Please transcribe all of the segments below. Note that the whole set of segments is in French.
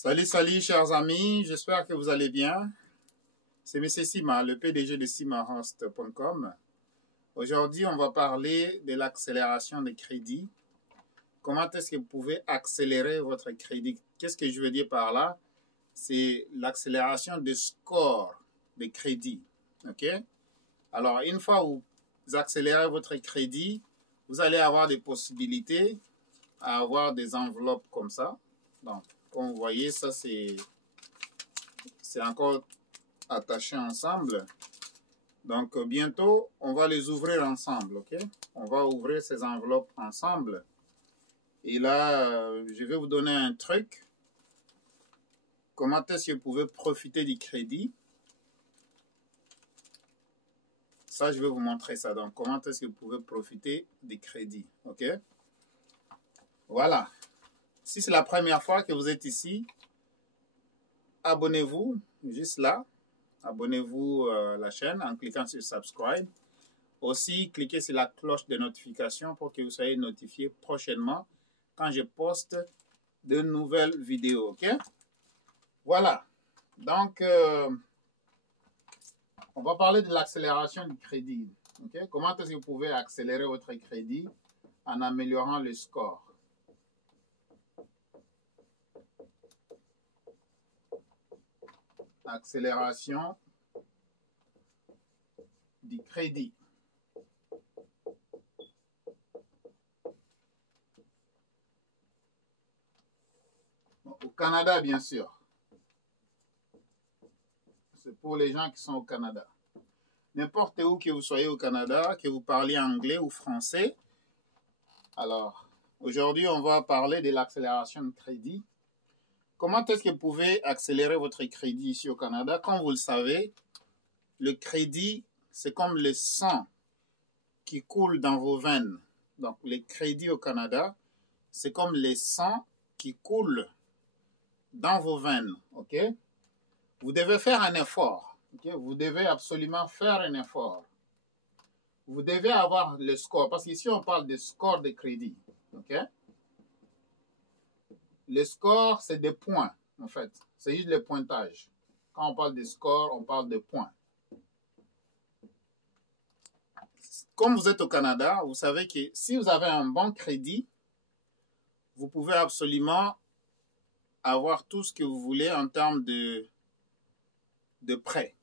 Salut, salut, chers amis, j'espère que vous allez bien. C'est M. Sima, le PDG de simahost.com. Aujourd'hui, on va parler de l'accélération des crédits. Comment est-ce que vous pouvez accélérer votre crédit? Qu'est-ce que je veux dire par là? C'est l'accélération des scores de crédit. OK? Alors, une fois que vous accélérez votre crédit, vous allez avoir des possibilités à avoir des enveloppes comme ça. Donc, comme vous voyez, ça c'est encore attaché ensemble. Donc, bientôt, on va les ouvrir ensemble, ok? On va ouvrir ces enveloppes ensemble. Et là, je vais vous donner un truc. Comment est-ce que vous pouvez profiter du crédit? Ça, je vais vous montrer ça. Donc, comment est-ce que vous pouvez profiter du crédit, ok? Voilà. Si c'est la première fois que vous êtes ici, abonnez-vous, juste là. Abonnez-vous à la chaîne en cliquant sur Subscribe. Aussi, cliquez sur la cloche de notification pour que vous soyez notifié prochainement quand je poste de nouvelles vidéos. Ok? Voilà. Donc, on va parler de l'accélération du crédit. Okay? Comment est-ce que vous pouvez accélérer votre crédit en améliorant le score? Accélération du crédit. Au Canada, bien sûr. C'est pour les gens qui sont au Canada. N'importe où que vous soyez au Canada, que vous parliez anglais ou français. Alors, aujourd'hui, on va parler de l'accélération de crédit. Comment est-ce que vous pouvez accélérer votre crédit ici au Canada? Comme vous le savez, le crédit, c'est comme le sang qui coule dans vos veines. Donc, le crédit au Canada, c'est comme le sang qui coule dans vos veines. Ok? Vous devez faire un effort. Okay? Vous devez absolument faire un effort. Vous devez avoir le score. Parce qu'ici, on parle de score de crédit. Ok? Le score, c'est des points, en fait. C'est juste le pointage. Quand on parle de score, on parle de points. Comme vous êtes au Canada, vous savez que si vous avez un bon crédit, vous pouvez absolument avoir tout ce que vous voulez en termes de prêts.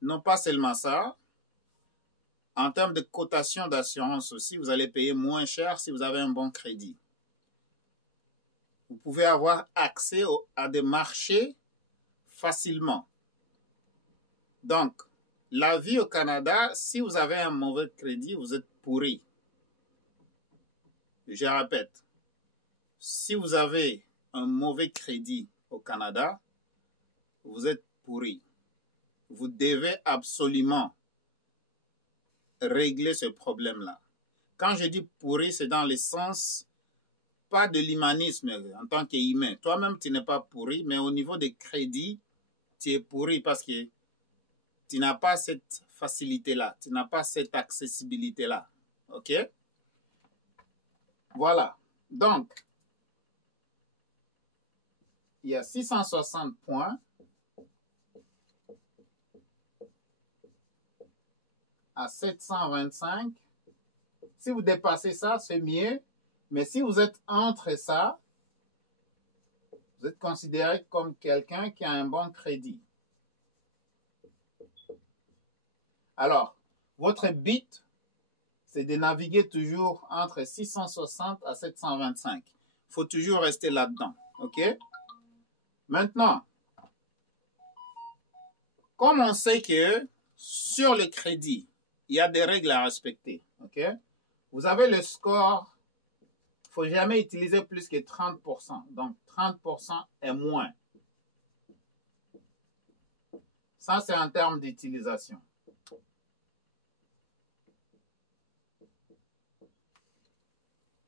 Non pas seulement ça, en termes de cotation d'assurance aussi, vous allez payer moins cher si vous avez un bon crédit. Vous pouvez avoir accès à des marchés facilement. Donc, la vie au Canada, si vous avez un mauvais crédit, vous êtes pourri. Je répète, si vous avez un mauvais crédit au Canada, vous êtes pourri. Vous devez absolument régler ce problème-là. Quand je dis pourri, c'est dans le sens, pas de l'humanisme en tant qu'humain. Toi-même, tu n'es pas pourri, mais au niveau des crédits, tu es pourri parce que tu n'as pas cette facilité-là, tu n'as pas cette accessibilité-là. OK? Voilà. Donc, il y a 660 points à 725. Si vous dépassez ça, c'est mieux. Mais si vous êtes entre ça, vous êtes considéré comme quelqu'un qui a un bon crédit. Alors, votre but, c'est de naviguer toujours entre 660 à 725. Il faut toujours rester là-dedans. OK? Maintenant, comme on sait que sur le crédit, il y a des règles à respecter. OK? Vous avez le score, il ne faut jamais utiliser plus que 30%. Donc, 30% et moins. Ça, c'est en termes d'utilisation.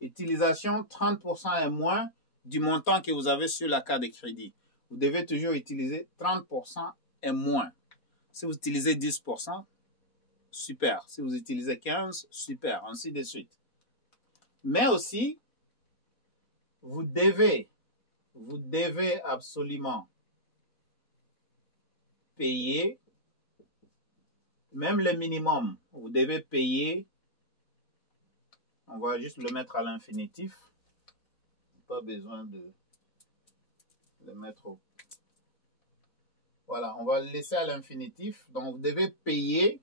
Utilisation 30% et moins du montant que vous avez sur la carte de crédit. Vous devez toujours utiliser 30% et moins. Si vous utilisez 10%, super. Si vous utilisez 15%, super. Ainsi de suite. Mais aussi, vous devez absolument payer, même le minimum, vous devez payer, on va juste le mettre à l'infinitif, pas besoin de le mettre au... Voilà, on va le laisser à l'infinitif, donc vous devez payer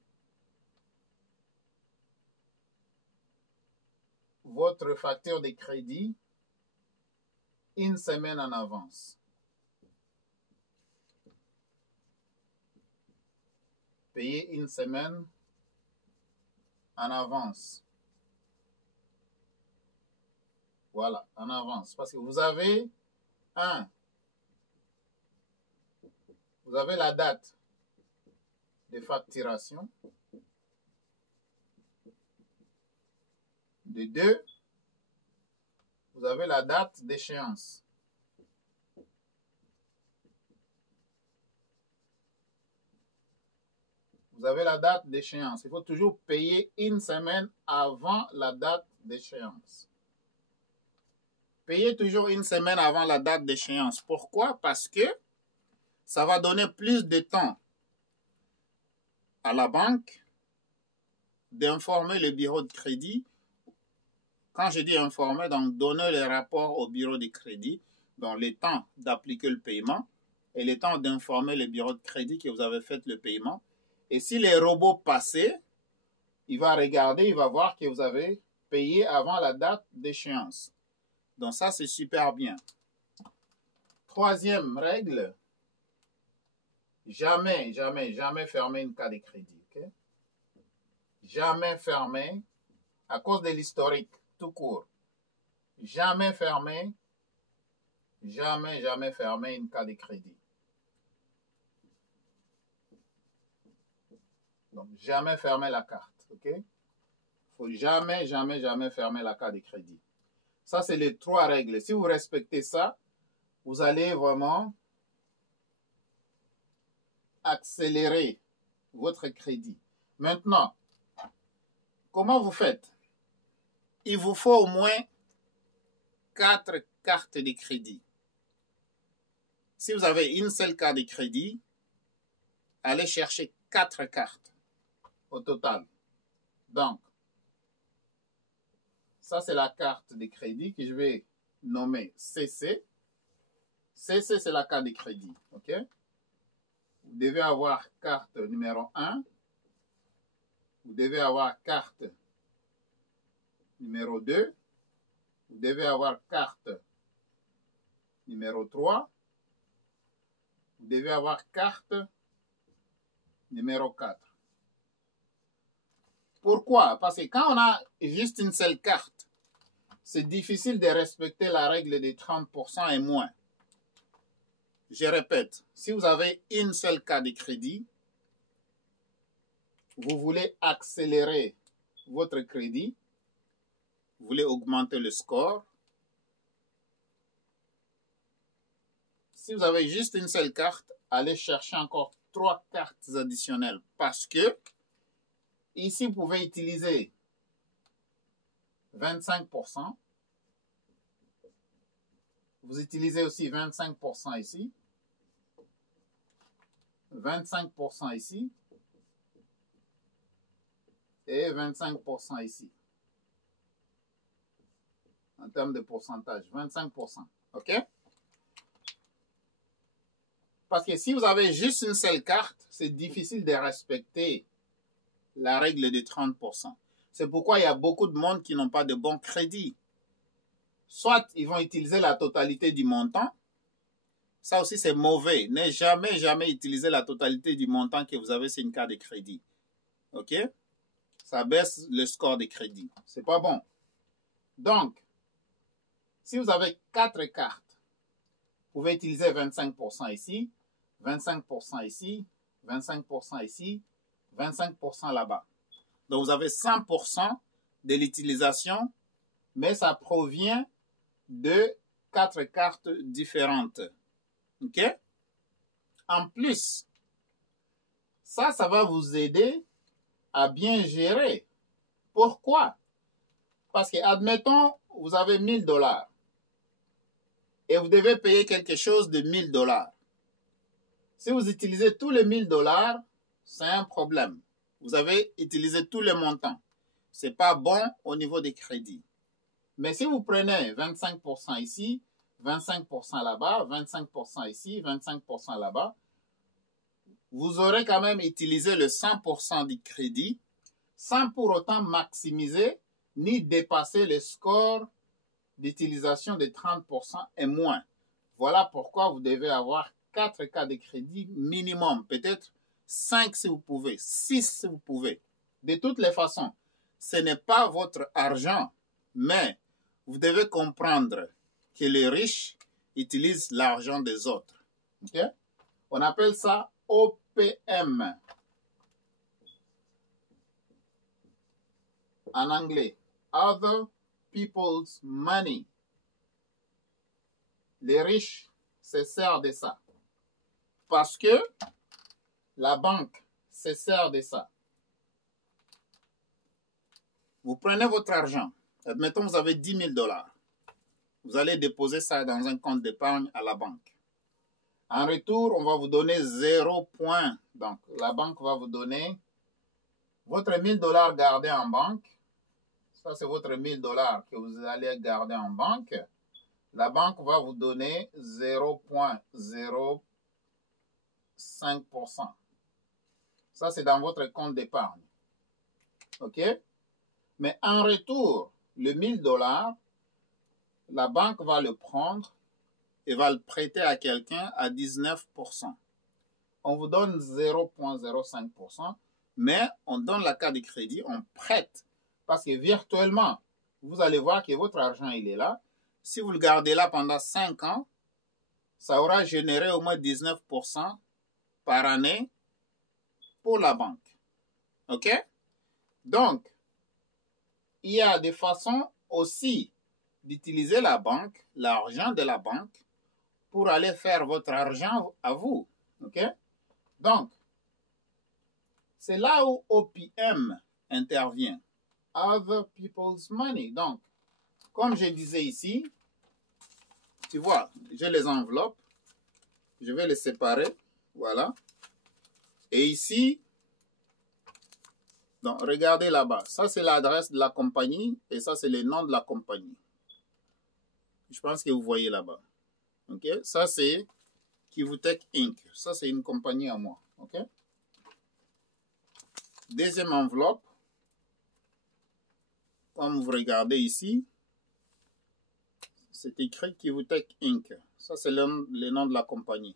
votre facture de crédit une semaine en avance. Payer une semaine en avance. Voilà, en avance. Parce que vous avez vous avez la date de facturation. De 2, vous avez la date d'échéance. Vous avez la date d'échéance. Il faut toujours payer une semaine avant la date d'échéance. Payez toujours une semaine avant la date d'échéance. Pourquoi? Parce que ça va donner plus de temps à la banque d'informer le bureau de crédit. Quand je dis informer, donc donner le rapport au bureau de crédit, dans le temps d'appliquer le paiement et le temps d'informer le bureau de crédit que vous avez fait le paiement. Et si les robots passaient, il va regarder, il va voir que vous avez payé avant la date d'échéance. Donc ça, c'est super bien. Troisième règle, jamais fermer une carte de crédit. Okay? Jamais fermer, à cause de l'historique, tout court. Jamais fermer une carte de crédit. Donc, jamais fermer la carte. OK? Il faut jamais fermer la carte de crédit. Ça, c'est les 3 règles. Si vous respectez ça, vous allez vraiment accélérer votre crédit. Maintenant, comment vous faites? Il vous faut au moins 4 cartes de crédit. Si vous avez une seule carte de crédit, allez chercher 4 cartes au total. Donc, ça c'est la carte de crédit que je vais nommer CC. CC, c'est la carte de crédit. OK? Vous devez avoir carte numéro 1. Vous devez avoir carte numéro 2. Vous devez avoir carte numéro 3. Vous devez avoir carte numéro 4. Pourquoi? Parce que quand on a juste une seule carte, c'est difficile de respecter la règle des 30% et moins. Je répète, si vous avez une seule carte de crédit, vous voulez accélérer votre crédit, vous voulez augmenter le score. Si vous avez juste une seule carte, allez chercher encore 3 cartes additionnelles parce que ici, vous pouvez utiliser 25%. Vous utilisez aussi 25% ici. 25% ici. Et 25% ici. En termes de pourcentage, 25%. OK? Parce que si vous avez juste une seule carte, c'est difficile de respecter la règle de 30%. C'est pourquoi il y a beaucoup de monde qui n'ont pas de bon crédit. Soit ils vont utiliser la totalité du montant. Ça aussi, c'est mauvais. Ne jamais utiliser la totalité du montant que vous avez sur une carte de crédit. OK? Ça baisse le score de crédit. C'est pas bon. Donc, si vous avez 4 cartes, vous pouvez utiliser 25% ici, 25% ici, 25% ici, 25% là-bas. Donc, vous avez 100% de l'utilisation, mais ça provient de 4 cartes différentes. OK? En plus, ça va vous aider à bien gérer. Pourquoi? Parce que, admettons, vous avez 1000 $. et vous devez payer quelque chose de 1000 $. Si vous utilisez tous les 1000 $, c'est un problème. Vous avez utilisé tous les montants. Ce n'est pas bon au niveau des crédits. Mais si vous prenez 25% ici, 25% là-bas, 25% ici, 25% là-bas, vous aurez quand même utilisé le 100% du crédit sans pour autant maximiser ni dépasser le score d'utilisation de 30% et moins. Voilà pourquoi vous devez avoir 4 cas de crédit minimum, peut-être 5 si vous pouvez, 6 si vous pouvez. De toutes les façons, ce n'est pas votre argent, mais vous devez comprendre que les riches utilisent l'argent des autres. Okay? On appelle ça OPM en anglais. Other people's money. Les riches se servent de ça. Parce que la banque se sert de ça. Vous prenez votre argent. Admettons, vous avez 10 000 $. Vous allez déposer ça dans un compte d'épargne à la banque. En retour, on va vous donner 0 point. Donc, la banque va vous donner votre 1000 $ gardés en banque. Ça, c'est votre 1000 $ que vous allez garder en banque. La banque va vous donner 0,05%. Ça, c'est dans votre compte d'épargne. OK? Mais en retour, le 1000 $, la banque va le prendre et va le prêter à quelqu'un à 19%. On vous donne 0,05%, mais on donne la carte de crédit, on prête. Parce que virtuellement, vous allez voir que votre argent, il est là. Si vous le gardez là pendant 5 ans, ça aura généré au moins 19% par année pour la banque. OK? Donc, il y a des façons aussi d'utiliser la banque, l'argent de la banque, pour aller faire votre argent à vous. OK? Donc, c'est là où OPM intervient. Other people's money. Donc, comme je disais ici, tu vois, j'ai les enveloppes. Je vais les séparer. Voilà. Et ici, donc, regardez là-bas. Ça, c'est l'adresse de la compagnie et ça, c'est le nom de la compagnie. Je pense que vous voyez là-bas. OK? Ça, c'est Kivutech Inc. Ça, c'est une compagnie à moi. OK? Deuxième enveloppe. Comme vous regardez ici, c'est écrit Kivutech Inc. Ça, c'est le nom de la compagnie.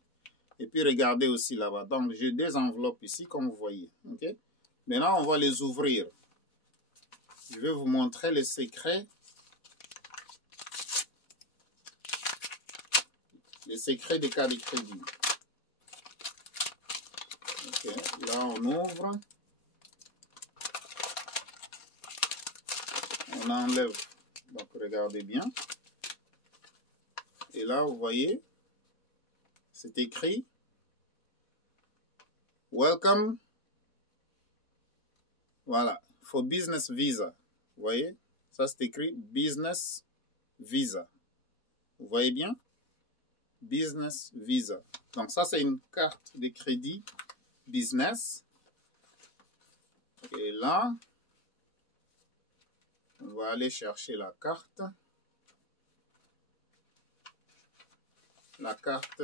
Et puis, regardez aussi là-bas. Donc, j'ai deux enveloppes ici, comme vous voyez. OK? Maintenant, on va les ouvrir. Je vais vous montrer les secrets. Les secrets des cartes de crédit. OK. Là, on ouvre. On enlève. Donc, regardez bien. Et là, vous voyez, c'est écrit Welcome. Voilà. For Business Visa. Vous voyez, ça c'est écrit Business Visa. Vous voyez bien? Business Visa. Donc, ça, c'est une carte de crédit business. Et là, on va aller chercher la carte. La carte,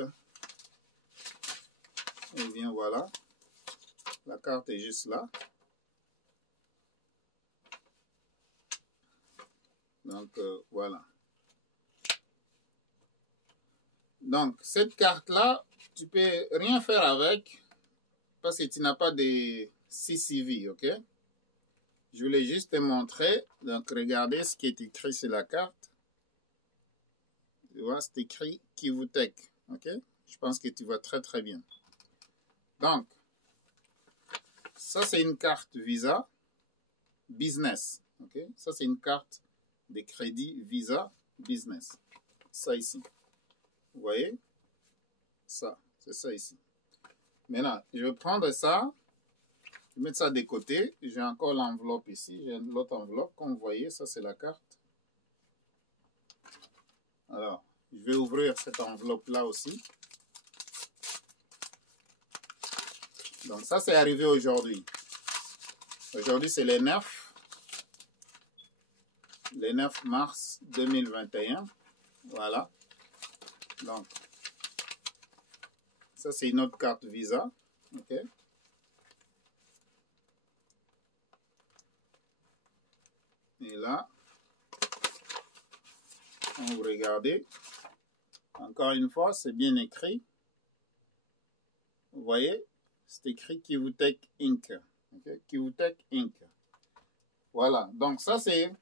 et bien voilà, la carte est juste là. Donc voilà. Donc cette carte-là, tu peux rien faire avec parce que tu n'as pas de CCV, ok? Je voulais juste te montrer. Donc regardez ce qui est écrit sur la carte. Tu vois, c'est écrit Kivutech. Ok? Je pense que tu vois très très bien. Donc, ça c'est une carte Visa Business. Ok? Ça c'est une carte de crédit Visa Business. Ça ici. Vous voyez? Ça, c'est ça ici. Maintenant, je vais prendre ça. Je vais mettre ça de côté. J'ai encore l'enveloppe ici. J'ai l'autre enveloppe. Comme vous voyez, ça c'est la carte. Alors, Je vais ouvrir cette enveloppe-là aussi. Donc ça, c'est arrivé aujourd'hui. Aujourd'hui, c'est le 9 mars 2021. Voilà. Donc, ça, c'est une autre carte Visa. OK. Et là, quand vous regardez, encore une fois, c'est bien écrit. Vous voyez, c'est écrit Kivutech Inc. Okay? Kivutech Inc. Voilà, donc ça c'est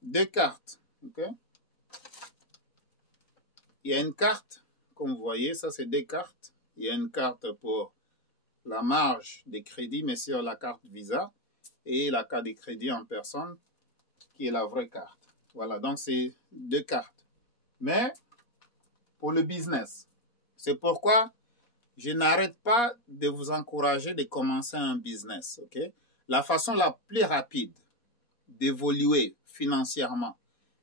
deux cartes. Okay? Il y a une carte, comme vous voyez, ça c'est deux cartes. Il y a une carte pour la marge des crédits, mais sur la carte Visa, et la carte de crédit en personne, qui est la vraie carte. Voilà, donc c'est deux cartes. Mais pour le business, c'est pourquoi je n'arrête pas de vous encourager de commencer un business. Okay? La façon la plus rapide d'évoluer financièrement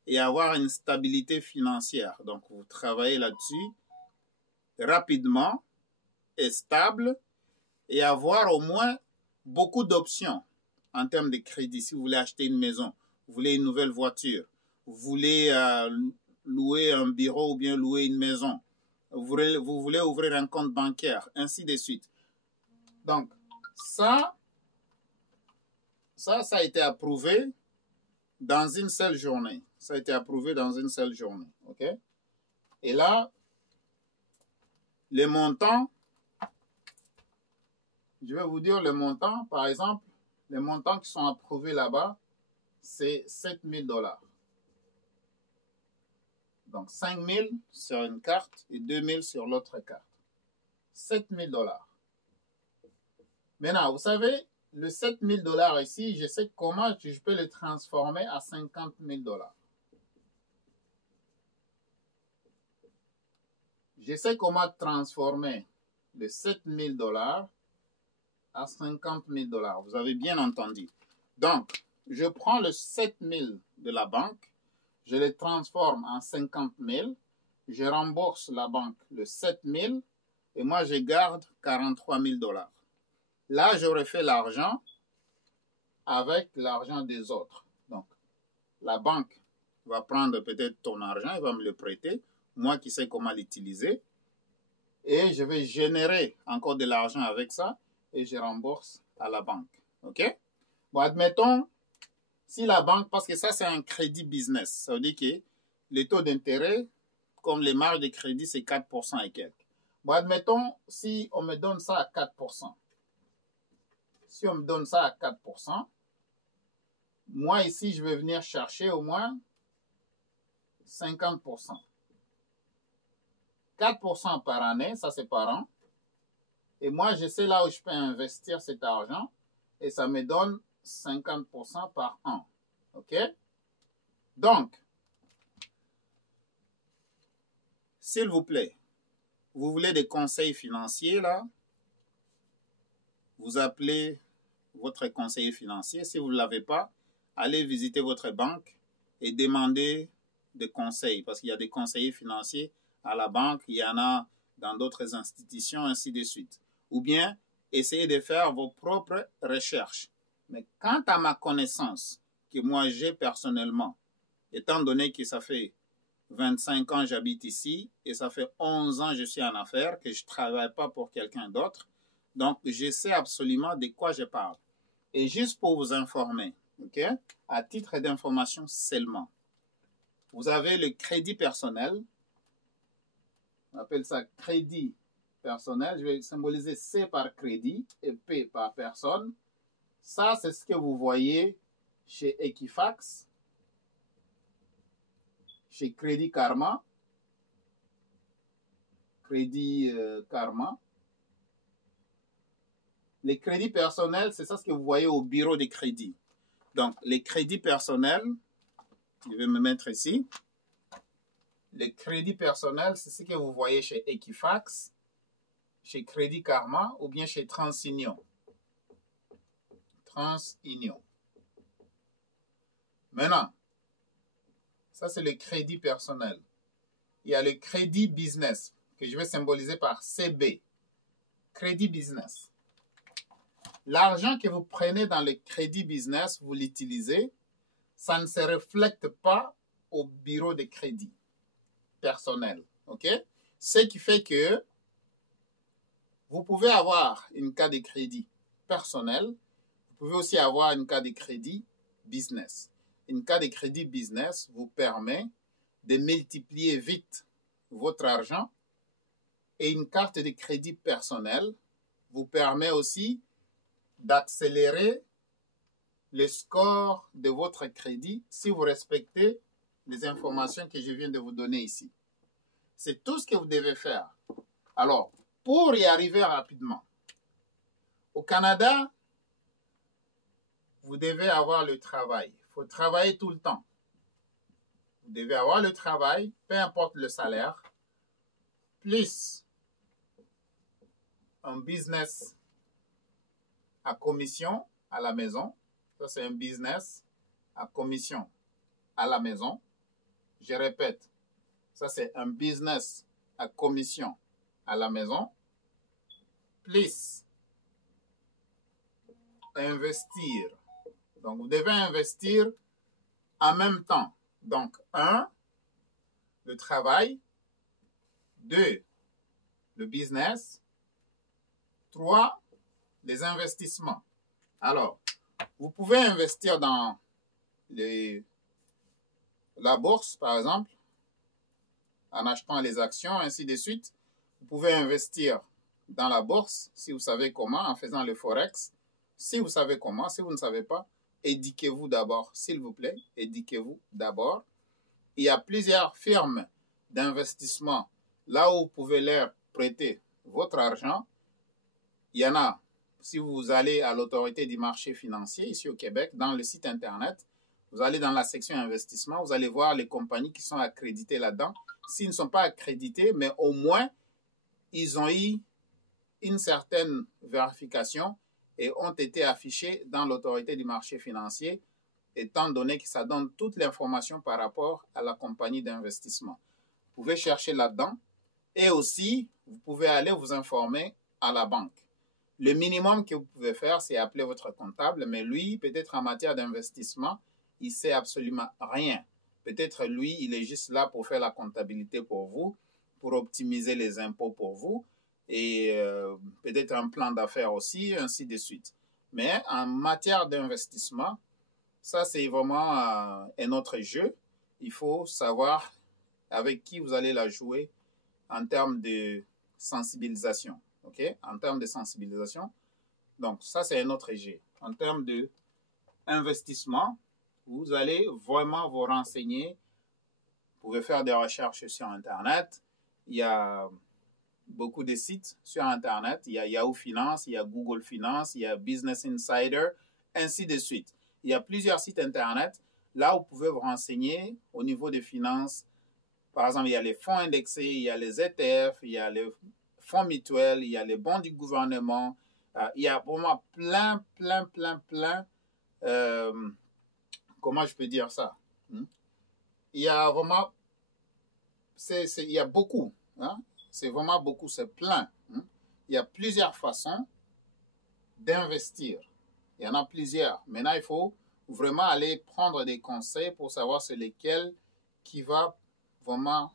et avoir une stabilité financière, donc vous travaillez là-dessus rapidement et stable et avoir au moins beaucoup d'options en termes de crédit. Si vous voulez acheter une maison, vous voulez une nouvelle voiture, vous voulez louer un bureau ou bien louer une maison, vous voulez ouvrir un compte bancaire, ainsi de suite. Donc, ça a été approuvé dans une seule journée. Ça a été approuvé dans une seule journée. OK? Et là, les montants, je vais vous dire le montant. Par exemple, les montants qui sont approuvés là-bas, c'est 7 000 $. Donc, 5 000 sur une carte et 2 000 sur l'autre carte. 7 000 $. Maintenant, vous savez, le 7 000 $ ici, je sais comment je peux le transformer à 50 000 $. Je sais comment transformer le 7 000 $ à 50 000 $. Vous avez bien entendu. Donc, je prends le 7 000 de la banque, je le transforme en 50 000, je rembourse la banque le 7 000 et moi, je garde 43 000 $. Là, j'aurais fait l'argent avec l'argent des autres. Donc, la banque va prendre peut-être ton argent, elle va me le prêter, moi qui sais comment l'utiliser, et je vais générer encore de l'argent avec ça, et je rembourse à la banque. OK? Bon, admettons, si la banque, parce que ça, c'est un crédit business, ça veut dire que les taux d'intérêt, comme les marges de crédit, c'est 4% et quelques. Bon, admettons, si on me donne ça à 4%, si on me donne ça à 4%, moi ici, je vais venir chercher au moins 50%. 4% par année, ça c'est par an. Et moi, je sais là où je peux investir cet argent et ça me donne 50% par an. OK? Donc, s'il vous plaît, vous voulez des conseils financiers là, vous appelez votre conseiller financier. Si vous ne l'avez pas, allez visiter votre banque et demandez des conseils parce qu'il y a des conseillers financiers à la banque, il y en a dans d'autres institutions, ainsi de suite. Ou bien, essayez de faire vos propres recherches. Mais quant à ma connaissance, que moi j'ai personnellement, étant donné que ça fait 25 ans que j'habite ici et ça fait 11 ans que je suis en affaires, que je ne travaille pas pour quelqu'un d'autre, donc je sais absolument de quoi je parle. Et juste pour vous informer, okay, à titre d'information seulement, vous avez le crédit personnel. On appelle ça crédit personnel. Je vais symboliser C par crédit et P par personne. Ça, c'est ce que vous voyez chez Equifax, chez Crédit Karma. Crédit Karma. Les crédits personnels, c'est ça ce que vous voyez au bureau des crédits. Donc, les crédits personnels, je vais me mettre ici. Les crédits personnels, c'est ce que vous voyez chez Equifax, chez Crédit Karma ou bien chez TransUnion. TransUnion. Maintenant, ça c'est le crédit personnel. il y a le crédit business, que je vais symboliser par CB. Crédit business. L'argent que vous prenez dans le crédit business, vous l'utilisez, ça ne se reflète pas au bureau de crédit personnel. OK? Ce qui fait que vous pouvez avoir une carte de crédit personnelle, vous pouvez aussi avoir une carte de crédit business. Une carte de crédit business vous permet de multiplier vite votre argent et une carte de crédit personnelle vous permet aussi d'accélérer le score de votre crédit si vous respectez les informations que je viens de vous donner ici. C'est tout ce que vous devez faire. Alors, pour y arriver rapidement, au Canada, vous devez avoir le travail. Il faut travailler tout le temps. Vous devez avoir le travail, peu importe le salaire, plus un business à commission à la maison. Ça, c'est un business à commission à la maison. Je répète, ça, c'est un business à commission à la maison. Plus investir. Donc, vous devez investir en même temps. Donc, 1, le travail. 2, le business. 3, les investissements. Alors, vous pouvez investir dans la bourse, par exemple, en achetant les actions, ainsi de suite. Vous pouvez investir dans la bourse, si vous savez comment, en faisant le forex. Si vous savez comment, si vous ne savez pas, éduquez-vous d'abord, s'il vous plaît, éduquez-vous d'abord. Il y a plusieurs firmes d'investissement là où vous pouvez leur prêter votre argent. Il y en a, si vous allez à l'autorité du marché financier ici au Québec, dans le site internet, vous allez dans la section investissement, vous allez voir les compagnies qui sont accréditées là-dedans. S'ils ne sont pas accrédités, mais au moins, ils ont eu une certaine vérification et ont été affichés dans l'autorité du marché financier, étant donné que ça donne toute l'information par rapport à la compagnie d'investissement. Vous pouvez chercher là-dedans et aussi, vous pouvez aller vous informer à la banque. Le minimum que vous pouvez faire, c'est appeler votre comptable, mais lui, peut-être en matière d'investissement, il ne sait absolument rien. Peut-être lui, il est juste là pour faire la comptabilité pour vous, pour optimiser les impôts pour vous, et peut-être un plan d'affaires aussi, ainsi de suite. Mais en matière d'investissement, ça c'est vraiment un autre jeu. Il faut savoir avec qui vous allez la jouer en termes de sensibilisation. Okay? En termes de sensibilisation, donc ça c'est un autre jeu. En termes d'investissement, vous allez vraiment vous renseigner. Vous pouvez faire des recherches sur Internet. Il y a beaucoup de sites sur Internet. Il y a Yahoo Finance, il y a Google Finance, il y a Business Insider, ainsi de suite. Il y a plusieurs sites Internet. Là, vous pouvez vous renseigner au niveau des finances. Par exemple, il y a les fonds indexés, il y a les ETF, il y a les fonds mutuels, il y a les bons du gouvernement. Il y a vraiment plein, comment je peux dire ça? Il y a vraiment, il y a beaucoup, hein? C'est vraiment beaucoup, c'est plein. Il y a plusieurs façons d'investir. Il y en a plusieurs. Maintenant, il faut vraiment aller prendre des conseils pour savoir c'est lesquels qui va vraiment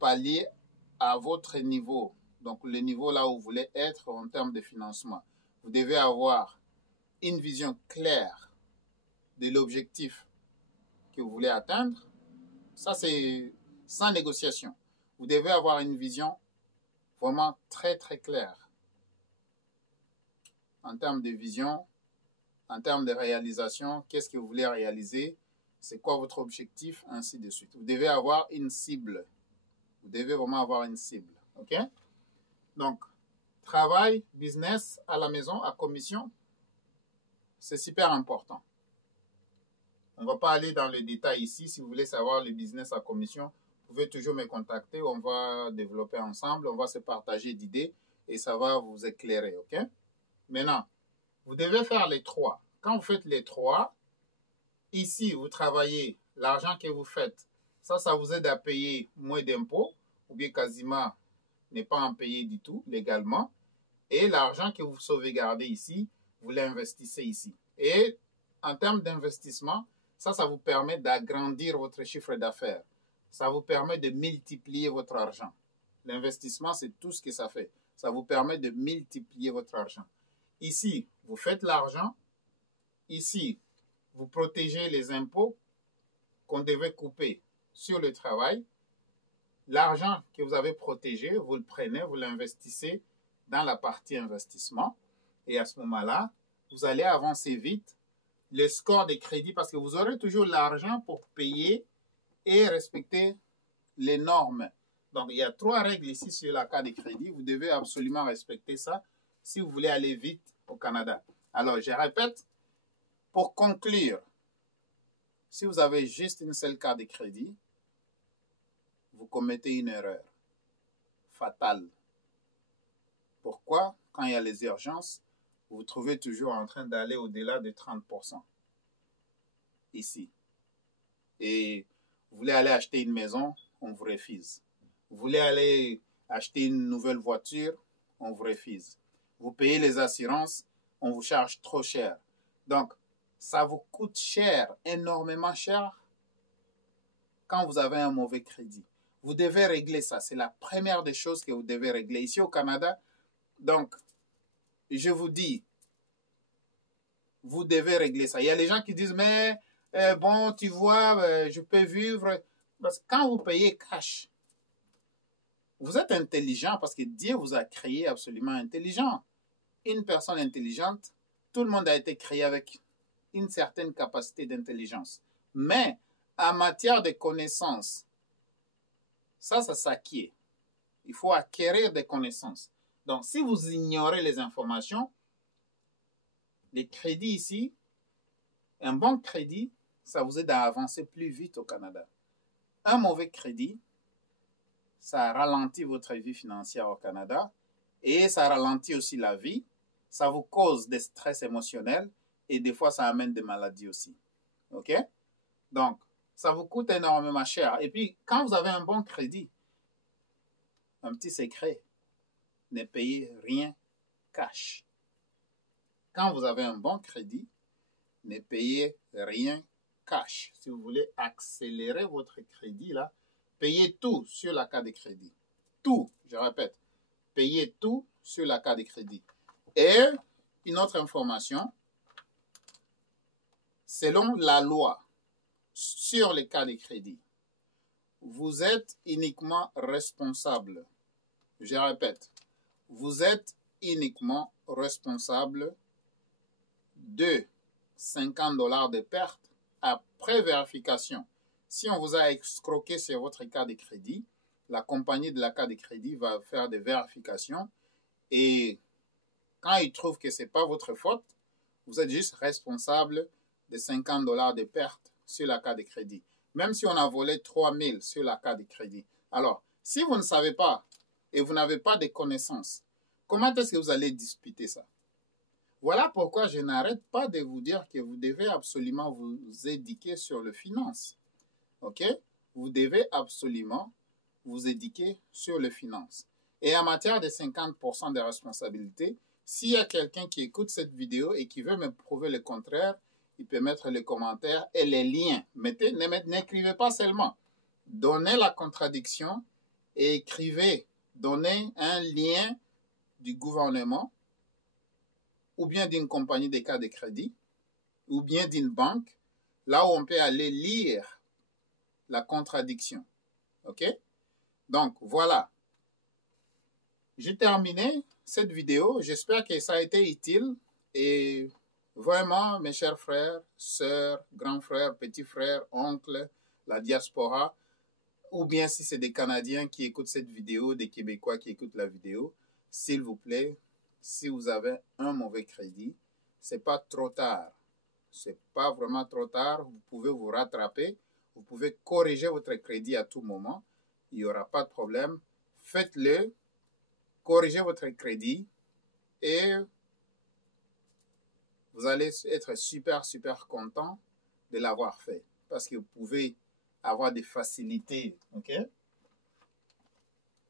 pallier à votre niveau. Donc, le niveau là où vous voulez être en termes de financement. Vous devez avoir une vision claire de l'objectif que vous voulez atteindre. Ça, c'est sans négociation. Vous devez avoir une vision vraiment très claire en termes de vision, en termes de réalisation, qu'est-ce que vous voulez réaliser, c'est quoi votre objectif, ainsi de suite. Vous devez avoir une cible. Vous devez vraiment avoir une cible. OK? Donc, travail, business à la maison, à commission, c'est super important. On ne va pas aller dans le détail ici. Si vous voulez savoir le business à commission, vous pouvez toujours me contacter. On va développer ensemble. On va se partager d'idées et ça va vous éclairer. OK? Maintenant, vous devez faire les 3. Quand vous faites les 3, ici, vous travaillez. L'argent que vous faites, Ça vous aide à payer moins d'impôts, ou bien quasiment ne pas en payer du tout légalement. Et l'argent que vous sauvegardez ici, vous l'investissez ici. Et en termes d'investissement, ça vous permet d'agrandir votre chiffre d'affaires. Ça vous permet de multiplier votre argent. L'investissement, c'est tout ce que ça fait. Ça vous permet de multiplier votre argent. Ici, vous faites l'argent. Ici, vous protégez les impôts qu'on devait couper sur le travail. L'argent que vous avez protégé, vous le prenez, vous l'investissez dans la partie investissement. Et à ce moment-là, vous allez avancer vite le score de crédit parce que vous aurez toujours l'argent pour payer et respecter les normes. Donc, il y a 3 règles ici sur la carte de crédit. Vous devez absolument respecter ça si vous voulez aller vite au Canada. Alors, je répète, pour conclure, si vous avez juste une seule carte de crédit, vous commettez une erreur fatale. Pourquoi? Quand il y a les urgences, vous vous trouvez toujours en train d'aller au-delà de 30% ici. Et vous voulez aller acheter une maison, on vous refuse. Vous voulez aller acheter une nouvelle voiture, on vous refuse. Vous payez les assurances, on vous charge trop cher. Donc, ça vous coûte cher, énormément cher, quand vous avez un mauvais crédit. Vous devez régler ça. C'est la première des choses que vous devez régler. Ici au Canada, donc, je vous dis, vous devez régler ça. Il y a des gens qui disent, mais bon, tu vois, je peux vivre. Parce que quand vous payez cash, vous êtes intelligent parce que Dieu vous a créé absolument intelligent. Une personne intelligente, tout le monde a été créé avec une certaine capacité d'intelligence. Mais en matière de connaissances, ça s'acquiert. Il faut acquérir des connaissances. Donc, si vous ignorez les informations, les crédits ici, un bon crédit, ça vous aide à avancer plus vite au Canada. Un mauvais crédit, ça ralentit votre vie financière au Canada et ça ralentit aussi la vie. Ça vous cause des stress émotionnels et des fois, ça amène des maladies aussi. OK? Donc, ça vous coûte énormément cher. Et puis, quand vous avez un bon crédit, un petit secret, ne payez rien cash. Quand vous avez un bon crédit, ne payez rien cash. Si vous voulez accélérer votre crédit, là, payez tout sur la carte de crédit. Tout, je répète, payez tout sur la carte de crédit. Et une autre information, selon la loi sur les cartes de crédit, vous êtes uniquement responsable. Je répète, vous êtes uniquement responsable de 50 $ de perte après vérification. Si on vous a escroqué sur votre carte de crédit, la compagnie de la carte de crédit va faire des vérifications et quand ils trouvent que ce n'est pas votre faute, vous êtes juste responsable de 50 $ de perte sur la carte de crédit. Même si on a volé 3 000 sur la carte de crédit. Alors, si vous ne savez pas et vous n'avez pas de connaissances, comment est-ce que vous allez disputer ça? Voilà pourquoi je n'arrête pas de vous dire que vous devez absolument vous éduquer sur les finances. OK? Vous devez absolument vous éduquer sur les finances. Et en matière de 50% de responsabilité, s'il y a quelqu'un qui écoute cette vidéo et qui veut me prouver le contraire, il peut mettre les commentaires et les liens. N'écrivez pas seulement. Donnez la contradiction et écrivez. Donnez un lien du gouvernement ou bien d'une compagnie de cartes de crédit ou bien d'une banque, là où on peut aller lire la contradiction. OK? Donc, voilà. J'ai terminé cette vidéo. J'espère que ça a été utile. Et vraiment, mes chers frères, sœurs, grands frères, petits frères, oncles, la diaspora, ou bien si c'est des Canadiens qui écoutent cette vidéo, des Québécois qui écoutent la vidéo, s'il vous plaît, si vous avez un mauvais crédit, c'est pas trop tard. C'est pas vraiment trop tard. Vous pouvez vous rattraper. Vous pouvez corriger votre crédit à tout moment. Il n'y aura pas de problème. Faites-le. Corrigez votre crédit et vous allez être super content de l'avoir fait parce que vous pouvez avoir des facilités, ok?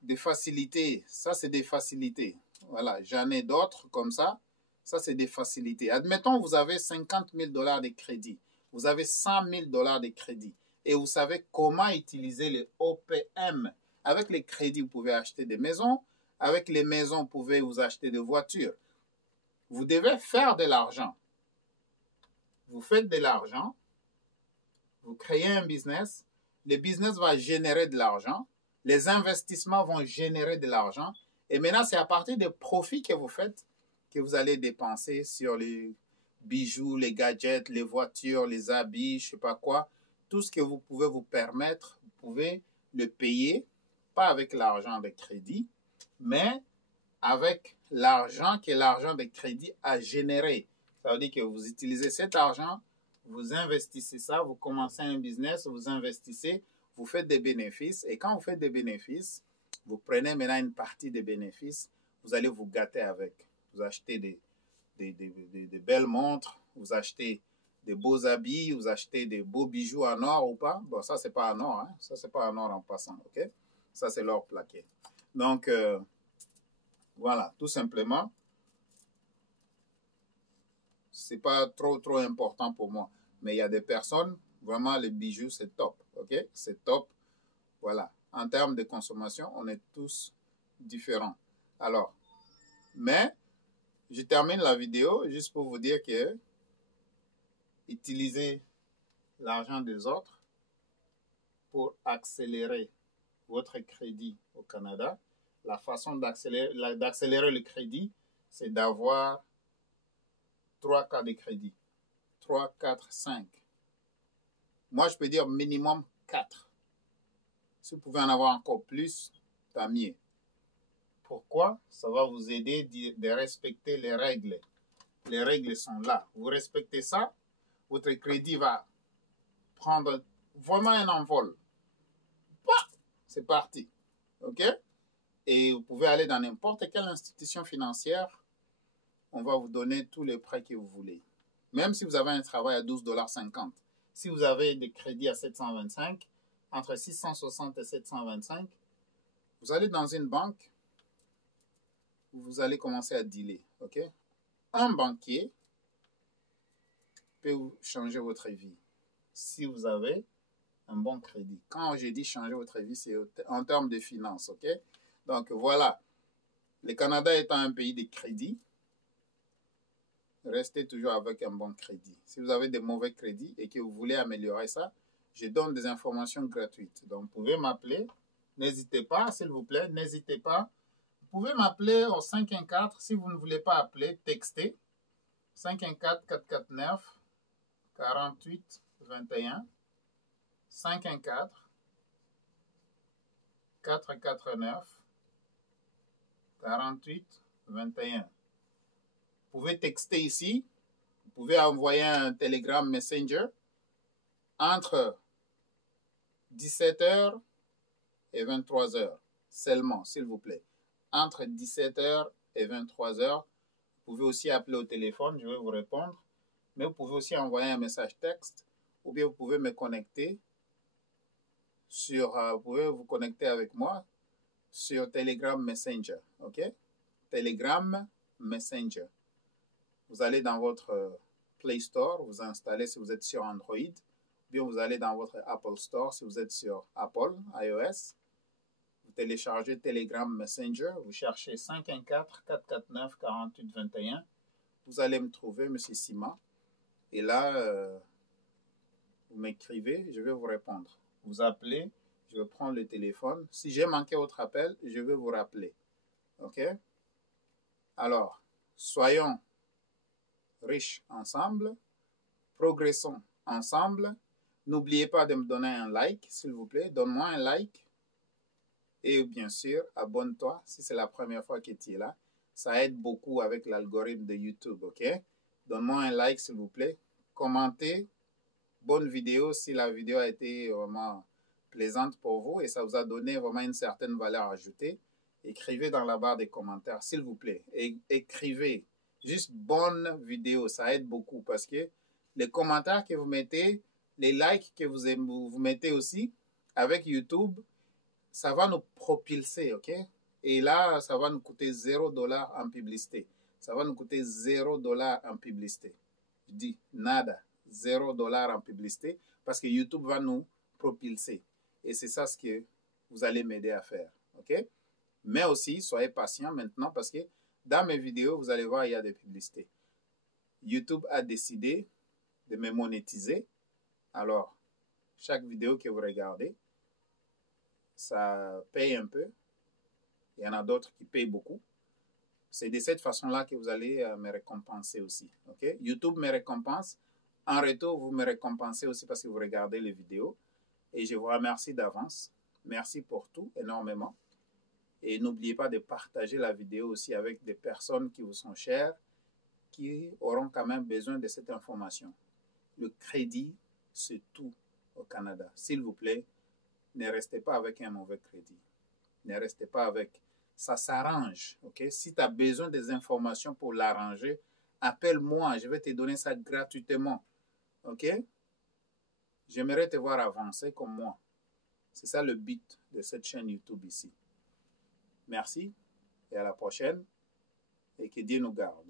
Des facilités, ça c'est des facilités. Voilà, j'en ai d'autres comme ça. Ça c'est des facilités. Admettons, vous avez 50 000 $ de crédit. Vous avez 100 000 $ de crédit. Et vous savez comment utiliser les OPM. Avec les crédits, vous pouvez acheter des maisons. Avec les maisons, vous pouvez vous acheter des voitures. Vous devez faire de l'argent. Vous faites de l'argent. Vous créez un business. Le business va générer de l'argent. Les investissements vont générer de l'argent. Et maintenant, c'est à partir des profits que vous faites que vous allez dépenser sur les bijoux, les gadgets, les voitures, les habits, je ne sais pas quoi. Tout ce que vous pouvez vous permettre, vous pouvez le payer, pas avec l'argent de crédit, mais avec l'argent que l'argent de crédit a généré. Ça veut dire que vous utilisez cet argent, vous investissez ça, vous commencez un business, vous investissez, vous faites des bénéfices. Et quand vous faites des bénéfices, vous prenez maintenant une partie des bénéfices, vous allez vous gâter avec. Vous achetez des belles montres, vous achetez des beaux habits, vous achetez des beaux bijoux en or ou pas. Bon, ça, c'est pas en or, hein? Ça, c'est pas en or en passant, ok? Ça, c'est l'or plaqué. Donc, voilà, tout simplement, c'est pas trop important pour moi. Mais il y a des personnes, vraiment, les bijoux, c'est top, ok? C'est top, voilà. En termes de consommation, on est tous différents. Alors, mais, je termine la vidéo juste pour vous dire que utiliser l'argent des autres pour accélérer votre crédit au Canada. La façon d'accélérer le crédit, c'est d'avoir 3 cas de crédit. 3, 4, 5. Moi, je peux dire minimum 4. Si vous pouvez en avoir encore plus, tant mieux. Pourquoi? Ça va vous aider de respecter les règles. Les règles sont là. Vous respectez ça, votre crédit va prendre vraiment un envol. C'est parti. OK? Et vous pouvez aller dans n'importe quelle institution financière. On va vous donner tous les prêts que vous voulez. Même si vous avez un travail à 12,50 $. Si vous avez des crédits à 725, entre 660 et 725, vous allez dans une banque, vous allez commencer à dealer. OK? Un banquier peut vous changer votre vie si vous avez un bon crédit. Quand j'ai dit changer votre vie, c'est en termes de finances, ok? Donc voilà, le Canada étant un pays de crédit, restez toujours avec un bon crédit. Si vous avez des mauvais crédits et que vous voulez améliorer ça, je donne des informations gratuites. Donc vous pouvez m'appeler, n'hésitez pas, s'il vous plaît, n'hésitez pas. Vous pouvez m'appeler au 514, si vous ne voulez pas appeler, textez, 514-449-4821. 514-449-4821. Vous pouvez texter ici. Vous pouvez envoyer un Telegram Messenger entre 17h et 23h seulement, s'il vous plaît. Entre 17h et 23h, vous pouvez aussi appeler au téléphone, je vais vous répondre. Mais vous pouvez aussi envoyer un message texte ou bien vous pouvez me connecter vous pouvez vous connecter avec moi sur Telegram Messenger, ok? Telegram Messenger. Vous allez dans votre Play Store, vous installez si vous êtes sur Android, ou bien vous allez dans votre Apple Store si vous êtes sur Apple, iOS. Vous téléchargez Telegram Messenger, vous cherchez 514-449-4821. Vous allez me trouver, M. Sima. Et là, vous m'écrivez, je vais vous répondre. Vous appelez, je vais prendre le téléphone. Si j'ai manqué votre appel, je vais vous rappeler. OK? Alors, soyons riches ensemble, progressons ensemble. N'oubliez pas de me donner un like, s'il vous plaît. Donne-moi un like. Et bien sûr, abonne-toi si c'est la première fois que tu es là. Ça aide beaucoup avec l'algorithme de YouTube, OK? Donne-moi un like, s'il vous plaît. Commentez. Bonne vidéo si la vidéo a été vraiment plaisante pour vous et ça vous a donné vraiment une certaine valeur ajoutée. Écrivez dans la barre des commentaires, s'il vous plaît. Et écrivez juste bonne vidéo, ça aide beaucoup parce que les commentaires que vous mettez les likes que vous mettez aussi avec YouTube, ça va nous propulser, ok? Et là, ça va nous coûter $0 en publicité. Ça va nous coûter $0 en publicité. Je dis nada, $0 en publicité parce que YouTube va nous propulser. Et c'est ça ce que vous allez m'aider à faire, ok? Mais aussi, soyez patient maintenant parce que dans mes vidéos, vous allez voir, il y a des publicités. YouTube a décidé de me monétiser. Alors, chaque vidéo que vous regardez, ça paye un peu. Il y en a d'autres qui payent beaucoup. C'est de cette façon-là que vous allez me récompenser aussi. Okay? YouTube me récompense. En retour, vous me récompensez aussi parce que vous regardez les vidéos. Et je vous remercie d'avance. Merci pour tout, énormément. Et n'oubliez pas de partager la vidéo aussi avec des personnes qui vous sont chères, qui auront quand même besoin de cette information. Le crédit, c'est tout au Canada. S'il vous plaît, ne restez pas avec un mauvais crédit. Ne restez pas avec. Ça s'arrange, ok? Si tu as besoin des informations pour l'arranger, appelle-moi, je vais te donner ça gratuitement, ok? J'aimerais te voir avancer comme moi. C'est ça le but de cette chaîne YouTube ici. Merci et à la prochaine et que Dieu nous garde.